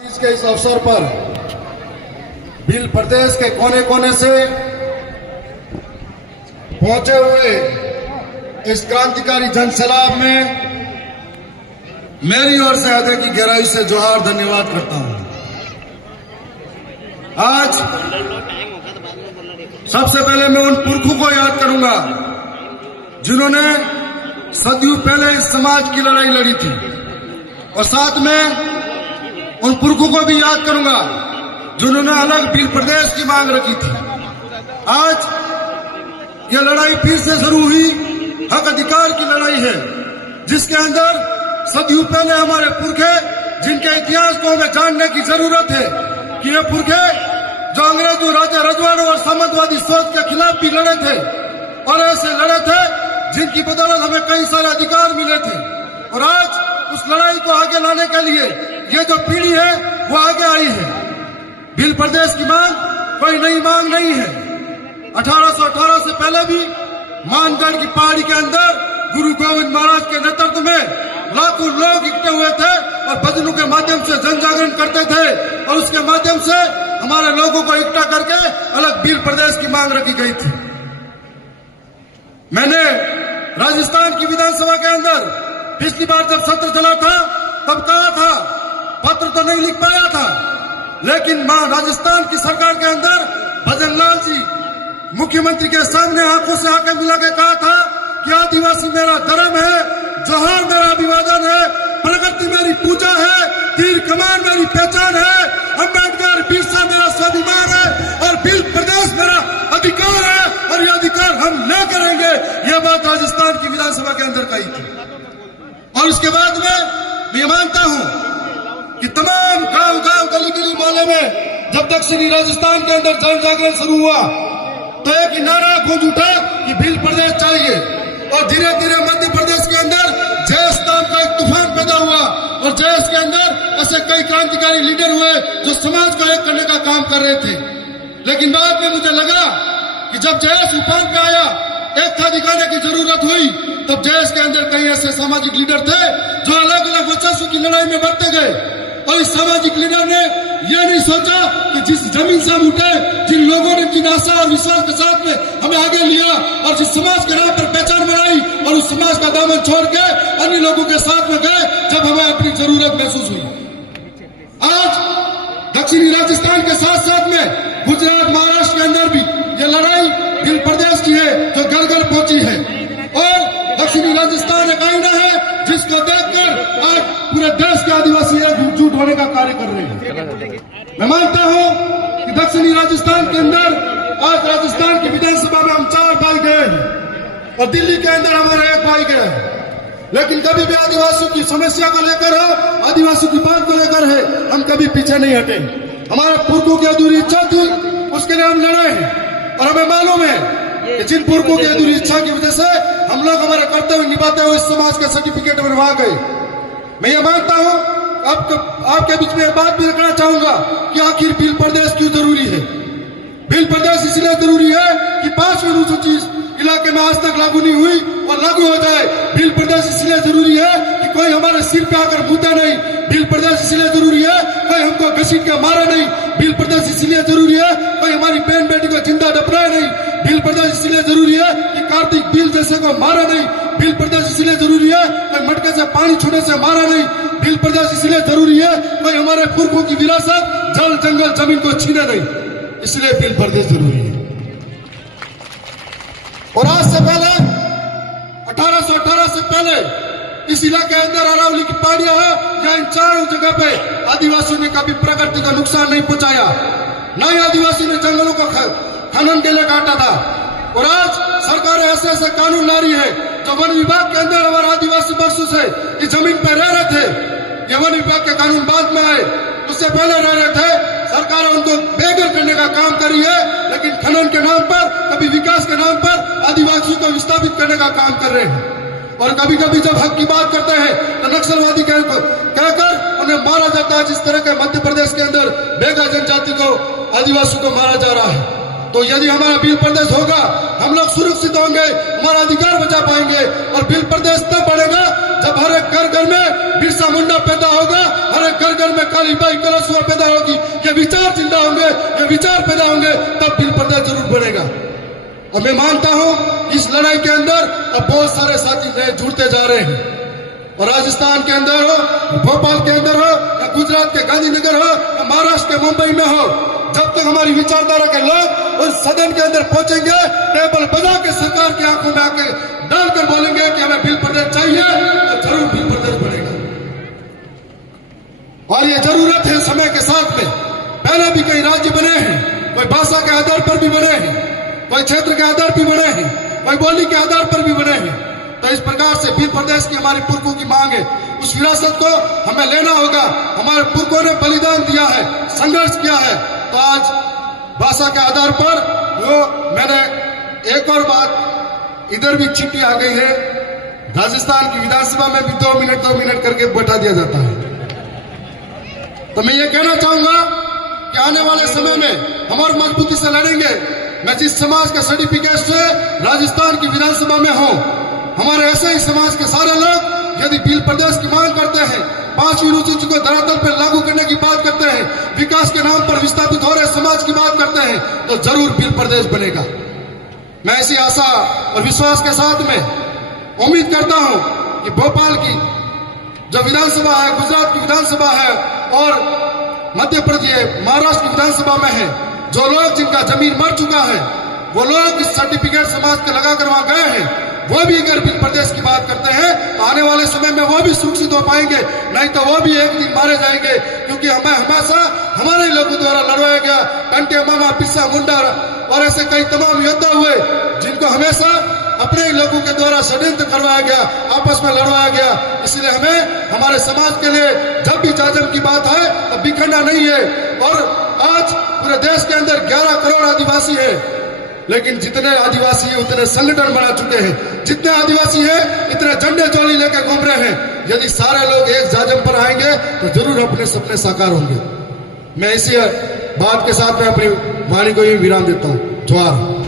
के इस अवसर पर भील प्रदेश के कोने कोने से पहुंचे हुए इस क्रांतिकारी जनसैलाब में मेरी ओर से हृदय की गहराई से जोहार धन्यवाद करता हूं। आज सबसे पहले मैं उन पुरखों को याद करूंगा जिन्होंने सदियों पहले इस समाज की लड़ाई लड़ी थी, और साथ में उन पुरखों को भी याद करूंगा जिन्होंने अलग भील प्रदेश की मांग रखी थी। आज यह लड़ाई फिर से शुरू हुई, हक अधिकार की लड़ाई है, जिसके अंदर सदियों पहले हमारे पुरखे, जिनके इतिहास को हमें जानने की जरूरत है कि ये पुरखे जो अंग्रेजों, राजा रजवाड़ों और सामंतवादी सोच के खिलाफ भी लड़े थे, और ऐसे लड़े थे जिनकी बदौलत हमें कई सारे अधिकार मिले थे। और आज उस लड़ाई को आगे लाने के लिए ये जो पीढ़ी है वो आगे आई है। भील प्रदेश की मांग कोई नई मांग नहीं है। 1818 से पहले भी मानगढ़ की पहाड़ी के अंदर गुरु गोविंद महाराज के नेतृत्व में लाखों लोग इकट्ठे हुए थे और भजनों के माध्यम से जन जागरण करते थे, और उसके माध्यम से हमारे लोगों को इकट्ठा करके अलग भील प्रदेश की मांग रखी गई थी। मैंने राजस्थान की विधानसभा के अंदर पिछली बार जब सत्र चला था तब कहा था, पत्र तो नहीं लिख पाया था, लेकिन राजस्थान की सरकार के अंदर भजन लाल जी मुख्यमंत्री के सामने आंखों से आंखें मिला के कहा था कि आदिवासी मेरा धर्म है, जोहार मेरा अभिवादन है, प्रगति मेरी पूजा है, तीर कमान मेरी पहचान है, अम्बेडकर बिरसा मेरा स्वाभिमान है, और भील प्रदेश मेरा अधिकार है, और यह अधिकार हम ले करेंगे। यह बात राजस्थान की विधानसभा के अंदर कही थी। और उसके बाद में मैं मानता हूं कि तमाम गांव गांव गली गली मोहल्ले में जब दक्षिणी राजस्थान के अंदर जन जागरण शुरू हुआ तो एक ही नारा गूंज उठा कि भील प्रदेश चाहिए, और धीरे धीरे मध्य प्रदेश के अंदर जयस नाम का एक तूफान पैदा हुआ, और जयस के अंदर ऐसे कई क्रांतिकारी लीडर हुए जो समाज को एक करने का काम कर रहे थे। लेकिन बाद में मुझे लगा कि जब जयस उफान पे आया, एक था दिखाने की जरूरत हुई, तब जयस के अंदर कई ऐसे सामाजिक लीडर थे जो अलग अलग वर्चस्व की लड़ाई में बढ़ते गए, और इस सामाजिक लीडर ने यह नहीं सोचा कि जिस जमीन से हम उठे, जिन लोगों ने जिन आशा और विश्वास के साथ में हमें आगे लिया और जिस समाज के नाम पर पहचान बनाई, और उस समाज का दामन छोड़ के अन्य लोगों के साथ में गए जब हमें अपनी जरूरत महसूस हुई। आज दक्षिणी राजस्थान के साथ साथ में गुजरात, महाराष्ट्र के अंदर भी यह लड़ाई भील प्रदेश की है जो घर घर पहुंची है, और दक्षिणी राजस्थान एक आईना है जिसको देखकर आज पूरे देश के आदिवासी एकजुट होने का कार्य कर रहे हैं। मैं मानता हूं कि दक्षिणी राजस्थान के अंदर आज राजस्थान की विधानसभा में हम 4 भाई गए हैं, और दिल्ली के अंदर हमारे 1 भाई गए हैं, लेकिन कभी भी आदिवासियों की समस्या को लेकर हो, आदिवासियों की बात को लेकर है, हम कभी पीछे नहीं हटे। हमारे पुरखों की अधूरी इच्छा थी, उसके लिए हम लड़े हैं, और हमें मालूम है कि जिन पुरखों की अधूरी इच्छा की वजह से हम लोग हमारे कर्तव्य निभाते हुए इस समाज के सर्टिफिकेट बनवा गए। मैं ये मानता हूं, आपके बीच में एक बात भी रखना चाहूंगा कि आखिर भील प्रदेश क्यों जरूरी है। भील प्रदेश इसलिए जरूरी है कि 5वीं अनुसूची इलाके में आज तक लागू नहीं हुई और लागू हो जाए। भील प्रदेश इसलिए जरूरी है कि कोई हमारे सिर पे आकर मुद्दा नहीं। भील प्रदेश इसलिए जरूरी है कोई हमको घसीट के मारा नहीं। भील प्रदेश इसलिए जरूरी है कोई हमारी बहन बेटी को जिंदा डपराए नहीं। भील प्रदेश इसलिए जरूरी है कि कार्तिक भील जैसे को मारा नहीं। भील प्रदेश इसलिए जरूरी है कोई मटके से पानी छूने से मारा नहीं। भील प्रदेश इसलिए जरूरी है कोई हमारे पुरखों की विरासत जल जंगल जमीन को छीने नहीं। इसलिए भील प्रदेश जरूरी है। और आज से पहले 1818 से पहले इस इलाके के अंदर अरावली की पहाड़ियां है, या इन 4 जगह पे आदिवासियों ने कभी प्रकृति का नुकसान नहीं पहुंचाया, न ही आदिवासी ने जंगलों को खनन के लिए काटा था। और आज सरकार ऐसे ऐसे कानून ला रही है जो वन विभाग के अंदर हमारे आदिवासी वर्षों से इस जमीन पर रह रहे थे। ये वन विभाग के कानून बाद में आए, उससे पहले रह रहे थे। सरकार उनको बेघर करने का काम कर रही है, लेकिन खनन के नाम पर, कभी विकास के नाम पर आदिवासियों को विस्थापित करने का काम कर रहे हैं। और कभी कभी जब हक की बात करते हैं तो नक्सलवादी कहकर उन्हें मारा जाता है, जिस तरह के मध्य प्रदेश के अंदर बेघर जनजाति को, आदिवासियों को मारा जा रहा है। तो यदि हमारा भील प्रदेश होगा, हम लोग सुरक्षित होंगे, हमारा अधिकार बचा पाएंगे। और भील प्रदेश तब बढ़ेगा जब हर एक घर घर में बिरसा मुंडा पैदा होगा, हर एक घर घर में काली बाई कलशुआ पैदा होगी, ये विचार जिंदा होंगे, ये विचार पैदा होंगे, तब भील प्रदेश जरूर बढ़ेगा। और मैं मानता हूं इस लड़ाई के अंदर अब बहुत सारे साथी नए जुड़ते जा रहे हैं। और राजस्थान के अंदर हो, भोपाल के अंदर हो, या गुजरात के गांधीनगर हो, या महाराष्ट्र के मुंबई में हो, जब तक हमारी विचारधारा के लोग उस सदन के अंदर पहुंचेंगे, टेबल बजा के सरकार की आंखों में आके डालकर बोलेंगे कि हमें भील प्रदेश चाहिए, तो जरूर भील प्रदेश बनेगा। और ये जरूरत है समय के साथ में। पहले भी कई राज्य बने हैं, कोई भाषा के आधार पर भी बने हैं, कोई क्षेत्र के आधार पर बने हैं, कोई बोली के आधार पर भी बने हैं। तो इस प्रकार से भील प्रदेश की हमारी पुरखों की मांग है, उस विरासत को हमें लेना होगा। हमारे पुरखों ने बलिदान दिया है, संघर्ष किया है। तो आज भाषा के आधार पर वो मैंने एक और बात, इधर भी चिट्ठी आ गई है, राजस्थान की विधानसभा में भी 2 मिनट करके बैठा दिया जाता है। तो मैं ये कहना चाहूंगा कि आने वाले समय में हम और मजबूती से लड़ेंगे। मैं जिस समाज के सर्टिफिकेट से राजस्थान की विधानसभा में हूं, हमारे ऐसे ही समाज के सारे लोग यदि भील प्रदेश की मांग करते हैं, 5वीं अनुसूची को धरातल पर लागू करने की बात करते हैं, विकास के नाम पर विस्थापित हो रहे समाज की बात करते हैं, तो जरूर भील प्रदेश बनेगा। मैं ऐसी आशा और विश्वास के साथ में उम्मीद करता हूं कि भोपाल की जो विधानसभा है, गुजरात की विधानसभा है और मध्य प्रदेश महाराष्ट्र की विधानसभा में है, जो लोग जिनका जमीन मर चुका है, वो लोग इस सर्टिफिकेट समाज के लगाकर वहां गए हैं, वो भी अगर भील प्रदेश की बात करते हैं तो आने वाले समय में वो भी सुरक्षित हो पाएंगे। नहीं तो वो भी एक दिन मारे जाएंगे, क्योंकि हमें हमेशा हमारे लोगों द्वारा लड़वाया गया। कंटे मामा, बिरसा मुंडा और ऐसे कई तमाम योद्धा हुए जिनको हमेशा अपने ही लोगों के द्वारा षड्यंत्र करवाया गया, आपस में लड़वाया गया। इसलिए हमें हमारे समाज के लिए जब भी जाजम की बात है तो बिखरना नहीं है। और आज पूरे देश के अंदर 11 करोड़ आदिवासी है, लेकिन जितने आदिवासी हैं उतने संगठन बना चुके हैं, जितने आदिवासी हैं इतने झंडे चोली लेकर घूम रहे हैं। यदि सारे लोग एक जाजम पर आएंगे तो जरूर अपने सपने साकार होंगे। मैं इसी बात के साथ में अपनी वाणी को ही विराम देता हूं। जोहार।